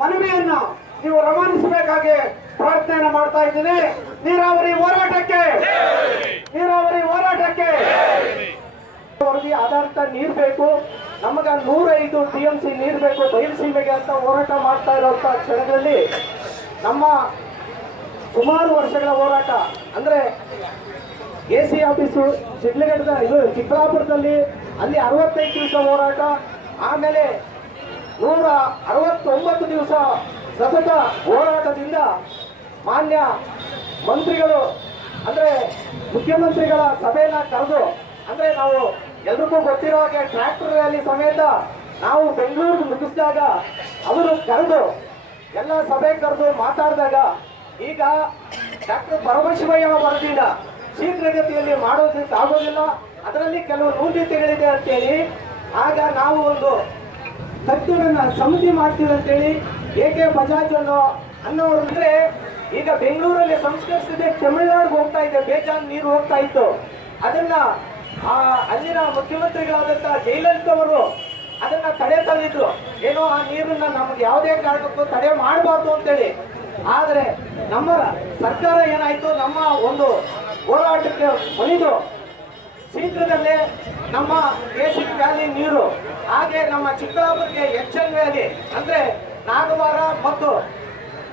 ಮನವಿಯನ್ನ ನೀವು ರವಾನಿಸಬೇಕಾಗಿ ಪ್ರಾರ್ಥನೆ ಮಾಡ್ತಾ ಇದ್ದೀನಿ. ನೀರಾವರಿ ಹೋರಾಟಕ್ಕೆ ಅವರಿಗೆ ಆಧಾರಿತ ನೀರು ಬೇಕು, ನಮಗ 105 TMC ನೀರು ಬೇಕು ಬಯಲುಸೀಮೆಗೆ ಅಂತ ಹೋರಾಟ ಮಾಡ್ತಾ ಇರುವಂತ ಕ್ಷಣಗಳಲ್ಲಿ ನಮ್ಮ ಸುಮಾರು ವರ್ಷಗಳ ಹೋರಾಟ ಅಂದ್ರೆ AC ಆಫೀಸು ಶಿಡ್ಲಘಟ್ಟದ ಚಿಕ್ಕಬಳ್ಳಾಪುರದಲ್ಲಿ ಅಲ್ಲಿ 65 ದಿವಸ ಹೋರಾಟ, ಆಮೇಲೆ 169 ದಿವಸ ಸತತ ಹೋರಾಟದಿಂದ ಮಾನ್ಯ ಮಂತ್ರಿಗಳು ಅಂದ್ರೆ ಮುಖ್ಯಮಂತ್ರಿಗಳ ಸಭೆಯನ್ನ ಕರೆದು ಅಂದ್ರೆ ನಾವು ಎಲ್ರಿಗೂ ಗೊತ್ತಿರೋ ಹಾಗೆ ಟ್ರ್ಯಾಕ್ಟರ್ ರ್ಯಾಲಿ ಸಮೇತ ನಾವು ಬೆಂಗಳೂರಿಗೆ ಮುಗಿಸಿದಾಗ ಅವರು ಕರೆದು ಎಲ್ಲ ಸಭೆ ಕರೆದು ಮಾತಾಡಿದಾಗ ಈಗ ಡಾಕ್ಟರ್ ಪರಮಶಿವಯ್ಯ ವರದಿಯಿಂದ ಶೀಘ್ರಗತಿಯಲ್ಲಿ ಮಾಡೋದಕ್ಕೆ ಆಗೋದಿಲ್ಲ, ಅದರಲ್ಲಿ ಕೆಲವು ನ್ಯೂನತೆಗಳಿದೆ ಅಂತೇಳಿ ಆಗ ನಾವು ಒಂದು ತಜ್ಞರನ್ನ ಸಮಿತಿ ಮಾಡ್ತೀವಿ ಅಂತೇಳಿ AK ಬಜಾಜ್ ಅನ್ನೋರು ಅಂದ್ರೆ ಈಗ ಬೆಂಗಳೂರಲ್ಲಿ ಸಂಸ್ಕರಿಸಿದೆ ತಮಿಳುನಾಡಿಗೆ ಹೋಗ್ತಾ ಇದೆ, ಬೇಜಾನ್ ನೀರು ಹೋಗ್ತಾ ಇತ್ತು. ಅದನ್ನ ಅಲ್ಲಿನ ಮುಖ್ಯಮಂತ್ರಿಗಳಾದಂತ ಜಯಲಲಿತಾ ಅವರು ಅದನ್ನ ತಡೆ ತಂದಿದ್ರು, ಏನೋ ಆ ನೀರನ್ನ ನಮ್ಗೆ ಯಾವುದೇ ಕಾರಣಕ್ಕೂ ತಡೆ ಮಾಡಬಾರ್ದು ಅಂತೇಳಿ. ಆದ್ರೆ ನಮ್ಮ ಸರ್ಕಾರ ಏನಾಯ್ತು, ನಮ್ಮ ಒಂದು ಹೋರಾಟಕ್ಕೆ ಮಣಿದು ಶೀಘ್ರದಲ್ಲೇ ನಮ್ಮ KC ವ್ಯಾಲಿ ನೀರು ಹಾಗೆ ನಮ್ಮ ಚಿಕ್ಕಬಳ್ಳಾಪುರಕ್ಕೆ HN ವ್ಯಾಲಿ ಅಂದ್ರೆ ನಾಗವಾರ ಮತ್ತು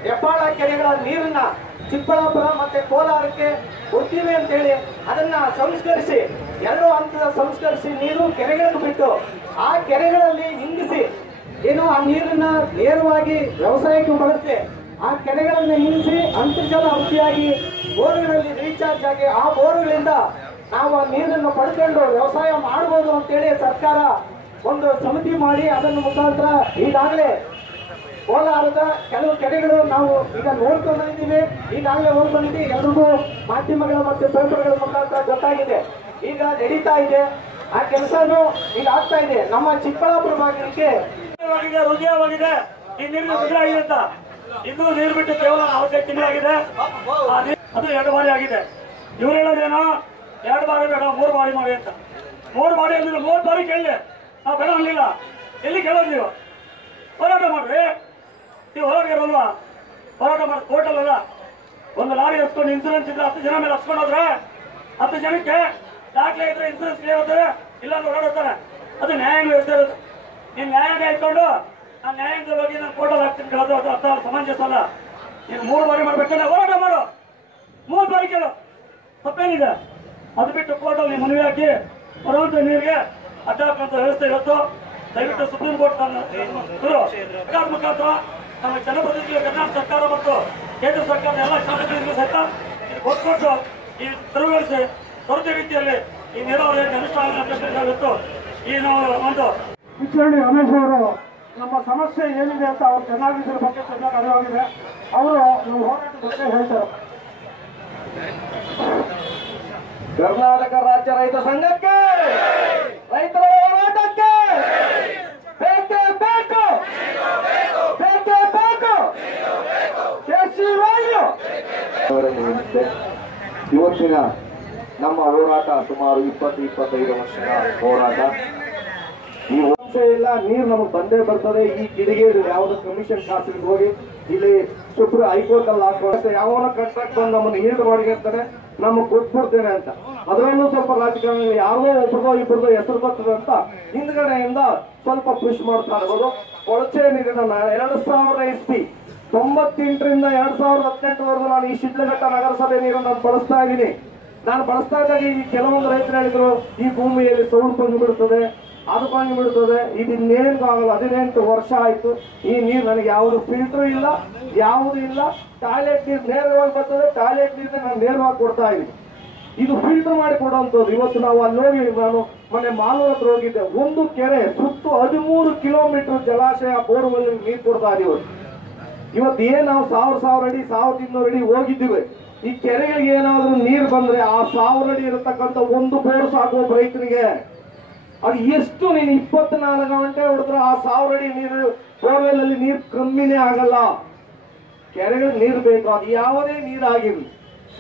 ಹೆಬ್ಬಾಳ ಕೆರೆಗಳ ನೀರನ್ನ ಚಿಕ್ಕಬಳ್ಳಾಪುರ ಮತ್ತೆ ಕೋಲಾರಕ್ಕೆ ಕೊಡ್ತೀವಿ ಅಂತೇಳಿ ಅದನ್ನ ಸಂಸ್ಕರಿಸಿ 2 ಹಂತದ ಸಂಸ್ಕರಿಸಿ ನೀರು ಕೆರೆಗಳಿಗೆ ಬಿಟ್ಟು ಆ ಕೆರೆಗಳಲ್ಲಿ ಇಂಗಿಸಿ ಏನು ಆ ನೀರನ್ನ ನೇರವಾಗಿ ವ್ಯವಸಾಯಕ್ಕೆ ಬಳಸಿ ಆ ಕೆರೆಗಳನ್ನ ಇಂಗಿಸಿ ಅಂತರ್ಜಲ ವೃದ್ಧಿಯಾಗಿ ಬೋರ್ಗಳಲ್ಲಿ ರೀಚಾರ್ಜ್ ಆಗಿ ಆ ಬೋರ್ಗಳಿಂದ ನಾವು ಆ ನೀರನ್ನು ಪಡ್ಕೊಂಡು ವ್ಯವಸಾಯ ಮಾಡಬಹುದು ಅಂತೇಳಿ ಸರ್ಕಾರ ಒಂದು ಸಮಿತಿ ಮಾಡಿ ಅದನ್ನ ಮುಖಾಂತರ ಈಗಾಗಲೇ ಕೋಲಾರದ ಕೆಲವು ಕೆರೆಗಳು ನಾವು ಈಗ ನೋಡ್ಕೊಂಡು ಬಂದಿದ್ದೀವಿ, ಈಗಾಗಲೇ ಹೋಗಿ ಬಂದಿದ್ದೀವಿ, ಎಲ್ರಿಗೂ ಮಾಧ್ಯಮಗಳ ಮತ್ತು ಪೇಪರ್ಗಳ ಮುಖಾಂತರ ಗೊತ್ತಾಗಿದೆ. ಈಗ ನಡೀತಾ ಇದೆ ಆ ಕೆಲಸನೂ ಈಗ ಆಗ್ತಾ ಇದೆ. ನಮ್ಮ ಚಿಕ್ಕಬಳ್ಳಾಪುರ ಭಾಗಕ್ಕೆ ಹೃದಯವಾಗಿದೆ ಈ ನೀರಿನ ಬದಲಾಗಿದೆ ಅಂತ ಇನ್ನೂ ನೀರು ಬಿಟ್ಟು ಕೇವಲ 4 ತಿಂಗಳಾಗಿದೆ, ಅದು 2 ಬಾರಿ ಆಗಿದೆ. ಇವ್ರು ಹೇಳೋದೇನೋ 2 ಬಾರಿ ಬೇಡ 3 ಬಾರಿ ಮಾಡಿ ಅಂತ. 3 ಬಾರಿ ಅಂದ್ರೆ 3 ಬಾರಿ ಕೇಳಿದೆ, ನಾವು ಬೇಡ ಅನ್ನಲಿಲ್ಲ. ಎಲ್ಲಿ ಕೇಳೋದು ನೀವು? ಹೋರಾಟ ಮಾಡ್ರಿ, ನೀವು ಹೋರಾಟ ಇರಲ್ವಾ? ಹೋರಾಟ ಮಾಡಿ ಕೋರ್ಟಲ್ಲ ಒಂದು ಲಾರಿ ಹಚ್ಕೊಂಡು ಇನ್ಸೂರೆನ್ಸ್ ಇದ್ರೆ 10 ಜನ ಮೇಲೆ ಹಚ್ಕೊಂಡು ಹೋದ್ರೆ 10 ಜನಕ್ಕೆ ದಾಖಲೆ ಇದ್ರೆ ಇನ್ಸೂರೆನ್ಸ್ ಕ್ಲಿಯರ್ ಹೋಗ್ತಾರೆ, ಇಲ್ಲ ಓಡಾಡ್ತಾರೆ. ಅದು ನ್ಯಾಯಾಂಗ ವ್ಯವಸ್ಥೆ ಇರೋದು. ನೀನು ನ್ಯಾಯಾಂಗ ಇಟ್ಕೊಂಡು ನಾನು ನ್ಯಾಯಾಂಗದ ಬಗ್ಗೆ ನಾನು ಕೋರ್ಟಲ್ಲಿ ಹಾಕ್ತೀನಿ ಕೇಳೋದು ಅದು ಅರ್ಥ ಸಮಂಜಸ ಅಲ್ಲ. ನೀನು 3 ಬಾರಿ ಮಾಡ್ಬೇಕಂದ್ರೆ ಹೋರಾಟ ಮಾಡು, 3 ಬಾರಿ ಕೇಳು, ತಪ್ಪೇನಿದೆ? ಅದು ಬಿಟ್ಟು ಕೋರ್ಟಲ್ಲಿ ಮನವಿ ಹಾಕಿ ಬರುವಂತ ನೀರಿಗೆ ಅಡ್ಡಾಕಂತ ವ್ಯವಸ್ಥೆ ಇವತ್ತು ದಯವಿಟ್ಟು ಸುಪ್ರೀಂ ಕೋರ್ಟ್ ಮುಖಾಂತರ ನಮ್ಮ ಜನಪ್ರತಿನಿಧಿಗಳು ಕರ್ನಾಟಕ ಸರ್ಕಾರ ಮತ್ತು ಕೇಂದ್ರ ಸರ್ಕಾರದ ಎಲ್ಲ ಶಾಸಕರಿಗೂ ಸಹಿತ ಕೊಟ್ಟು ಈ ತಿರುಗಿಸಿ ತ್ವರಿತ ರೀತಿಯಲ್ಲಿ ಈ ನೀರಾವರಿ ಅನುಷ್ಠಾನ ಈ ಒಂದು ಕಿಚ್ಚಳ್ಳಿ ರಮೇಶ್ ಅವರು ನಮ್ಮ ಸಮಸ್ಯೆ ಏನಿದೆ ಅಂತ ಅವ್ರು ಚೆನ್ನಾಗಿ ಇದ್ರ ಬಗ್ಗೆ ಚೆನ್ನಾಗಿ ಅರಿವಾಗಿದೆ. ಅವರು ನಮ್ಮ ಹೋರಾಟದ ಬಗ್ಗೆ ಹೇಳ್ತಾರೆ. ಕರ್ನಾಟಕ ರಾಜ್ಯ ರೈತ ಸಂಘಕ್ಕೆ ರೈತರ ಹೋರಾಟಕ್ಕೆ ಬೇಕೇ ಬೇಕು KC ವ್ಯಾಲಿ ಅವರ ನಿಮಿತ್ತ ಇವತ್ತಿನ ನಮ್ಮ ಹೋರಾಟ ಸುಮಾರು 20-25 ವರ್ಷಗಳ ಹೋರಾಟ. ಈ ವರ್ಷ ಇಲ್ಲ, ನೀರು ನಮಗೆ ಬಂದೇ ಬರ್ತದೆ. ಈ ಕಿಡಿಗೇಡು ಯಾವ್ದು ಕಮಿಷನ್ ಕಾಸಿಗೆ ಹೋಗಿ ಇಲ್ಲಿ ಹೈಕೋರ್ಟ್ ಅಲ್ಲಿ ಹಾಕುವಂತೆ ಯಾವನ ಕಾಂಟ್ರಾಕ್ಟ್ ಬಂದು ನಮ್ಮನ್ನು ಹಿಡಿದು ಮಾಡಿರ್ತಾನೆ, ನಮಗೆ ಕೊಟ್ಬಿಡ್ತೇನೆ ಅಂತ. ಅದರಲ್ಲೂ ಸ್ವಲ್ಪ ರಾಜಕಾರಣಿಗಳು ಯಾರೋ ಒಬ್ಬರದೋ ಇಬ್ಬರದೋ ಹೆಸರು ಬರ್ತದೆ ಅಂತ ಹಿಂದ್ಗಡೆಯಿಂದ ಸ್ವಲ್ಪ ಪುಷ್ ಮಾಡ್ತಾ ಇರ್ಬೋದು. ಕೊಳಚೆ ನೀರಿನ 2000 ಇಸ್ವಿ 98ರಿಂದ 2018ವರೆಗೂ ನಾನು ಈ ಶಿಡ್ಲಘಟ್ಟ ನಗರಸಭೆ ನೀರನ್ನು ನಾನು ಬಳಸ್ತಾ ಇದ್ದೀನಿ. ನಾನು ಬಳಸ್ತಾ ಇದ್ದಾಗ ಈ ಕೆಲವೊಂದು ರೈತರು ಹೇಳಿದ್ರು, ಈ ಭೂಮಿಯಲ್ಲಿ ಸೌಳು ಬಂದು ಬಿಡುತ್ತದೆ, ಅದು ಬಂದು ಬಿಡುತ್ತದೆ, ಇದು ಇನ್ನೇನು ಆಗಲ್ಲ. 18 ವರ್ಷ ಆಯ್ತು, ಈ ನೀರು ನನಗೆ ಯಾವುದು ಫಿಲ್ಟರ್ ಇಲ್ಲ, ಯಾವುದು ಇಲ್ಲ. ಟಾಯ್ಲೆಟ್ ನೀರು ನೇರವಾಗಿ ಬರ್ತದೆ, ಟಾಯ್ಲೆಟ್ ನೀರನ್ನ ನಾನು ನೇರವಾಗಿ ಕೊಡ್ತಾ ಇದ್ದೀನಿ. ಇದು ಫಿಲ್ಟರ್ ಮಾಡಿ ಕೊಡುವಂಥದ್ದು. ಇವತ್ತು ನಾವು ಅಲ್ಲಿ ಹೋಗಿ, ನಾನು ಮೊನ್ನೆ ಮಾಲೂರು ಹತ್ರ ಹೋಗಿದ್ದೆ, ಒಂದು ಕೆರೆ ಸುತ್ತು 13 ಕಿಲೋಮೀಟರ್ ಜಲಾಶಯ ಬೋರ್ವೆಲ್ ನೀರು ಕೊಡ್ತಾ ಇದೀವಿ. ಇವತ್ತು ಏನ್ ನಾವು 1000 ಅಡಿ 1200 ಅಡಿ ಹೋಗಿದ್ದೀವಿ. ಈ ಕೆರೆಗಳಿಗೆ ಏನಾದ್ರೂ ನೀರು ಬಂದ್ರೆ ಆ 1000 ಅಡಿ ಇರತಕ್ಕಂಥ ಒಂದು ಬೋರ್ ಸಾಕು ಒಬ್ಬ ರೈತನಿಗೆ. ಅದು ಎಷ್ಟು ನೀನು 24 ಗಂಟೆ ಹೊಡೆದ್ರೆ ಆ 1000 ಅಡಿ ನೀರು ಬೋರ್ವೆಲ್ ಅಲ್ಲಿ ನೀರು ಕಮ್ಮಿನೇ ಆಗಲ್ಲ. ಕೆರೆಗಳಿಗೆ ನೀರು ಬೇಕು, ಅದು ಯಾವುದೇ ನೀರಾಗಿರ್ಲಿ.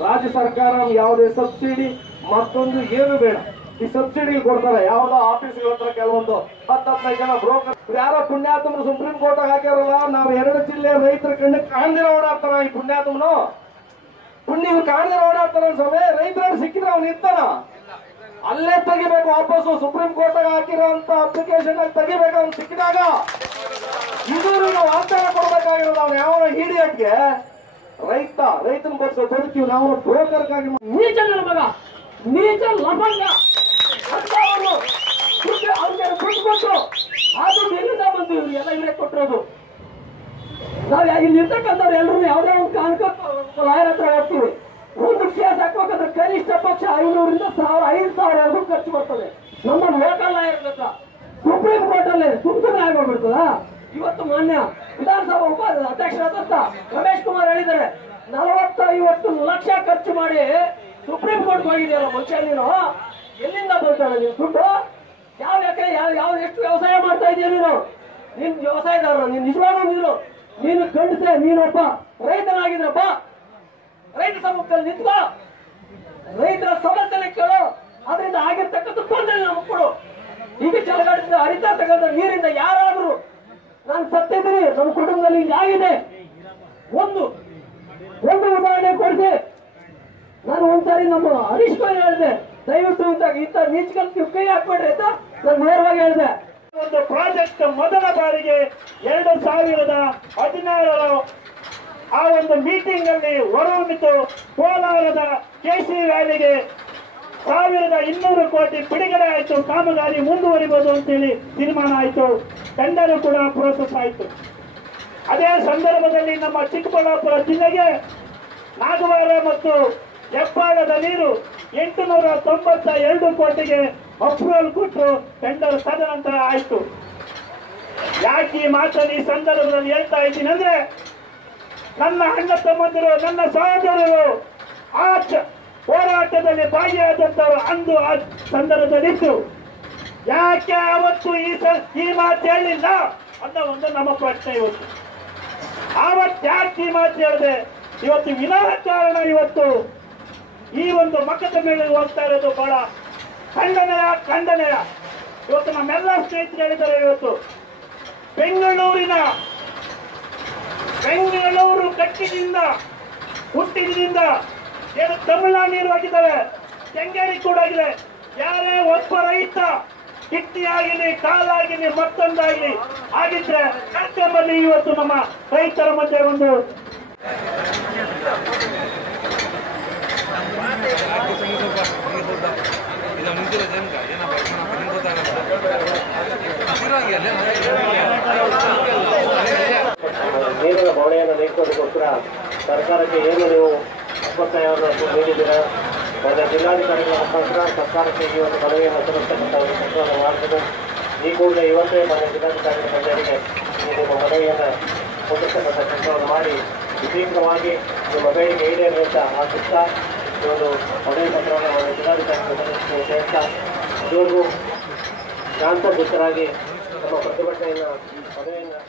ರಾಜ್ಯ ಸರ್ಕಾರ ಯಾವುದೇ ಸಬ್ಸಿಡಿ ಮತ್ತೊಂದು ಏನು ಬೇಡ. ಈ ಸಬ್ಸಿಡಿ ಕೊಡ್ತಾರೆ ಯಾವ್ದೋ ಆಫೀಸ್ಗಳ ಹತ್ರ ಕೆಲವೊಂದು 10-15 ಜನ ಬ್ರೋಕರ್, ಯಾರೋ ಪುಣ್ಯಾತ್ಮರು ಸುಪ್ರೀಂ ಕೋರ್ಟ್ ಹಾಕ್ಯಾರಲ್ಲ. ನಾವು 2 ಜಿಲ್ಲೆ ರೈತರ ಕಣ್ಣು ಕಾಣ್ದಿರ ಓಡಾಡ್ತಾನ ಈ ಪುಣ್ಯಾತ್ಮನು. ಪುಣ್ಯ ಕಾಣ್ದಿರ ಓಡಾಡ್ತಾನ ಸ್ವಾಮಿ. ರೈತರು ಸಿಕ್ಕಿದ್ರೆ ಅವ್ನು ಇರ್ತಾನ, ಅಲ್ಲೇ ತೆಗಿಬೇಕು ವಾಪಸ್ಸು. ಸುಪ್ರೀಂ ಕೋರ್ಟ್ ಹಾಕಿರೋಂತ ಅಪ್ಲಿಕೇಶನ್ ತೆಗಿಬೇಕು ಅವ್ನು ಸಿಕ್ಕಿದಾಗ. ಇದು ನಾವು ವಾಗ್ದಾನ ಕೊಡ್ಬೇಕಾಗಿರೋದು. ಅವ್ನು ಯಾವ ಹಿಡಿಯಕ್ಕೆ ರೈತನ ಬದುಕೀವಿ ನಾವು ಬ್ರೋಕರ್ಗಾಗಿ. ನೀಚ ನನ್ನ ಮಗ, ನೀಚ ಲಫಂಗ ಅವ್ರಿಗೆ ಕೊಟ್ಬಿಟ್ಟು ಅದು ಎಲ್ಲಿಂದ ಬಂದು ಇವ್ರಿಗೆಲ್ಲ ಇಲ್ಲೇ ಕೊಟ್ಟಿರೋದು. ನಾವ್ ಇಲ್ಲಿ ಇರ್ತಕ್ಕಂಥವ್ರು ಎಲ್ಲರೂ ಯಾವುದೇ ಒಂದು ಕಾರಣಕ್ಕೆ ಲಾಯರ್ ಹತ್ರ ಹೋಗ್ತೀವಿ. ಒಂದು ಕೇಸ್ ಹಾಕ್ಬೇಕಂದ್ರೆ ಕನಿಷ್ಠ ಪಕ್ಷ 500ರಿಂದ 5,000 ಖರ್ಚು ಬರ್ತದೆ. ನಮ್ಮ ಲೋಕಲ್ ಲಾಯರ್ ಹತ್ರ ಸುಪ್ರೀಂ ಕೋರ್ಟ್ ಅಲ್ಲಿ ಸುಮ್ಮನೆ ಆಗೋಗ್ಬಿಡ್ತದ. ಇವತ್ತು ಮಾನ್ಯ ವಿಧಾನಸಭಾ ಅಧ್ಯಕ್ಷರಾದಂತ ರಮೇಶ್ ಕುಮಾರ್ ಹೇಳಿದ್ದಾರೆ, 40-50 ಲಕ್ಷ ಖರ್ಚು ಮಾಡಿ ಸುಪ್ರೀಂ ಕೋರ್ಟ್ ಹೋಗಿದೆಯಲ್ಲ ಮುಂಚೆ. ನೀನು ಎಲ್ಲಿಂದ ಬರ್ತಾಳೆ ನೀನು ದುಡ್ಡು? ಯಾವ ಎಕರೆ ಯಾವ ಎಷ್ಟು ವ್ಯವಸಾಯ ಮಾಡ್ತಾ ಇದೀಯ ನೀನು? ನೀನ್ ವ್ಯವಸಾಯದಾರ, ನೀನ್ ನಿಜವಾಗ್ಲೂ ನೀನು ಗಂಡಸೆ, ನೀನೊಬ್ಬ ರೈತನಾಗಿದ್ರಪ್ಪ, ರೈತ ಸಮ್ಮುಖದಲ್ಲಿ ನಿಂತ್ಕ, ರೈತರ ಸಮಸ್ಯೆ ಕೇಳು, ಅದರಿಂದ ಆಗಿರ್ತಕ್ಕಂಥ ತೊಂದರೆ ನಮಗೆ ಕೊಡು. ಈಗ ಚಲಗಾಟದಿಂದ ಹರಿತಾ ತಗೊಂಡ ನೀರಿಂದ ಯಾರಾದ್ರೂ ನಾನು ಸತ್ತಿದ್ದೀನಿ, ನಮ್ಮ ಕುಟುಂಬದಲ್ಲಿ ಹಿಂಗಾಗಿದೆ, ಒಂದು ಉದಾಹರಣೆ ಕೊಡಿಸಿ. ನಾನು ಒಂದ್ಸಾರಿ ನಮ್ಮ ಹರೀಶ್ ಭಾಯಿ ಹೇಳಿದೆ, ದಯವಿಟ್ಟು ಇಂಥ ನೀಚಕಲ್ ನೀವು ಕೈ ಹಾಕ್ಬೇಡ್ರಿ ಅಂತ ನಾನು ನೇರವಾಗಿ ಹೇಳಿದೆ. ಒಂದು ಪ್ರಾಜೆಕ್ಟ್ ಮೊದಲ ಬಾರಿಗೆ 2016 ಆ ಒಂದು ಮೀಟಿಂಗ್ ಅಲ್ಲಿ ಹೊರಹೊಮ್ಮಿತು. ಕೋಲಾರದ ಕೆಸಿ ವ್ಯಾಲಿಗೆ 1200 ಕೋಟಿ ಬಿಡುಗಡೆ ಆಯಿತು. ಕಾಮಗಾರಿ ಮುಂದುವರಿಬಹುದು ಅಂತೇಳಿ ತೀರ್ಮಾನ ಆಯಿತು. ಟೆಂಡರ್ ಕೂಡ ಪ್ರೋಸೆಸ್ ಆಯಿತು. ಅದೇ ಸಂದರ್ಭದಲ್ಲಿ ನಮ್ಮ ಚಿಕ್ಕಬಳ್ಳಾಪುರ ಜಿಲ್ಲೆಗೆ ನಾಗವಾರ ಮತ್ತು ಹೆಬ್ಬಾಳದ ನೀರು 892 ಕೋಟಿಗೆ ಅಪ್ರೂವಲ್ ಕೊಟ್ಟು ಟೆಂಡರ್ ತದನಂತರ ಆಯಿತು. ಯಾಕೆ ಈ ಮಾತನ್ನು ಈ ಸಂದರ್ಭದಲ್ಲಿ ಹೇಳ್ತಾ ಇದ್ದೀನಿ ಅಂದ್ರೆ, ನನ್ನ ಅಣ್ಣ ತಮ್ಮಂದಿರು, ನನ್ನ ಸಹೋದರರು ಆ ಹೋರಾಟದಲ್ಲಿ ಭಾಗಿಯಾದಂತವರು ಅಂದು ಆ ಸಂದರ್ಭದಲ್ಲಿದ್ದು ಯಾಕೆ ಅವತ್ತು ಈ ಮಾತು ಹೇಳಿಲ್ಲ ಅಂತ ಒಂದು ನಮ್ಮ ಪ್ರಶ್ನೆ. ಇವತ್ತು ಆವತ್ತು ಯಾಕೆ ಈ ಮಾತು ಹೇಳಿದೆ? ಇವತ್ತು ವಿನಾಕಾರಣ ಇವತ್ತು ಈ ಒಂದು ಮಕ್ಕದ ಮೇಲೆ ಹೋಗ್ತಾ ಇರೋದು ಬಹಳ ಖಂಡನೆಯ. ಇವತ್ತು ನಮ್ಮೆಲ್ಲ ಸ್ನೇಹಿತರು ಹೇಳಿದ್ದಾರೆ, ಇವತ್ತು ಬೆಂಗಳೂರು ಕಟ್ಟಿದಿಂದ ಹುಟ್ಟಿದಿಂದ ಏನು ತಮಿಳುನಾಡು ನೀರು ಹೋಗಿದ್ದಾವೆ, ಕೆಂಗೇರಿ ಕೂಡ ಆಗಿದೆ. ಯಾರೇ ಒಬ್ಬ ರೈತ ಕಿಟ್ಟಿ ಆಗಿಲಿ, ಕಾಲಾಗಿಲಿ, ಮತ್ತೊಂದಾಗಲಿ ಆಗಿದ್ರೆ ಕರ್ಕೊಂಬಲ್ಲಿ ಇವತ್ತು ನಮ್ಮ ರೈತರ ಮಧ್ಯೆ ಒಂದು ನೀರಿನ ಬವಣೆಯನ್ನು ನೀಡುವುದಕ್ಕೋಸ್ಕರ ಸರ್ಕಾರಕ್ಕೆ ಏನು ನೀವು ಒಪ್ಪಂದವನ್ನು ನೀಡಿದ್ದೀರಾ? ಜಿಲ್ಲಾಧಿಕಾರಿಗಳ ಮುಖಾಂತರ ಸರ್ಕಾರಕ್ಕೆ ಈ ಒಂದು ಮನವಿಯನ್ನು ಸಲ್ಲಿಸತಕ್ಕಂಥ ಒಂದು ಕೆಲಸವನ್ನು ಮಾಡ್ತದೆ. ಈ ಕೂಡಲೇ ಇವತ್ತೇ ಜಿಲ್ಲಾಧಿಕಾರಿಗಳ ಕಚೇರಿಗೆ ನಿಮ್ಮ ಮನವಿಯನ್ನು ಸಲ್ಲಿಸತಕ್ಕಂಥ ಕೆಲಸವನ್ನು ಮಾಡಿ ಶೀಘ್ರವಾಗಿ ನಿಮ್ಮ ಬೇಡಿಕೆ ಈಡೇರಿ ಅಂತ ಆಶಿಸ್ತಾ ಈ ಒಂದು ಮನವಿ ಪತ್ರವನ್ನು ಜಿಲ್ಲಾಧಿಕಾರಿಗಳು ಹೇಳ್ತಾ ಇದುವರೆಗೂ ಶಾಂತಚಿತ್ತರಾಗಿ ನಮ್ಮ ಪ್ರತಿಭಟನೆಯನ್ನು ಮನವಿಯನ್ನು